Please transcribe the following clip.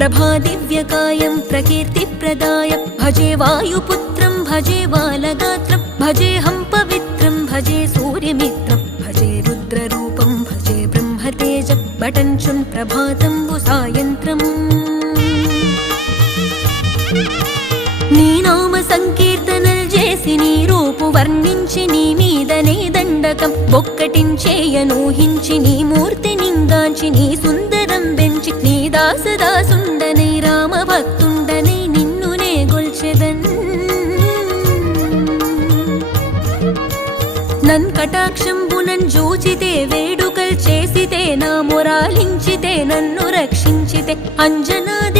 ప్రభాదివ్యకాయం ప్రకీర్తిప్రదాయ భజే వాయుపుత్రం భజే బాలగాత్రం భజేహం పవిత్రం భజే సూర్యమిత్రం భజే రుద్రరూపం భజే బ్రహ్మతేజం బటంచున్ ప్రభాతంబు సాయంత్రం నీ నామ సంకీర్తనల్ చేసి నీ రూపు వర్ణించి నీ మీదనే దండకం బొక్కటించేయనూహించి నీ మూర్తి నింగాంచి నీ సుందరం బెంచి నీ దాసదాసుండనై రామభక్తుండనై నిన్నునే గొల్చెదన్ నన్ కటాక్షంబునన్ జూచితే వేడుకల్ చేసితే నా మొరాలించితే నన్ను రక్షించితే అంజనాది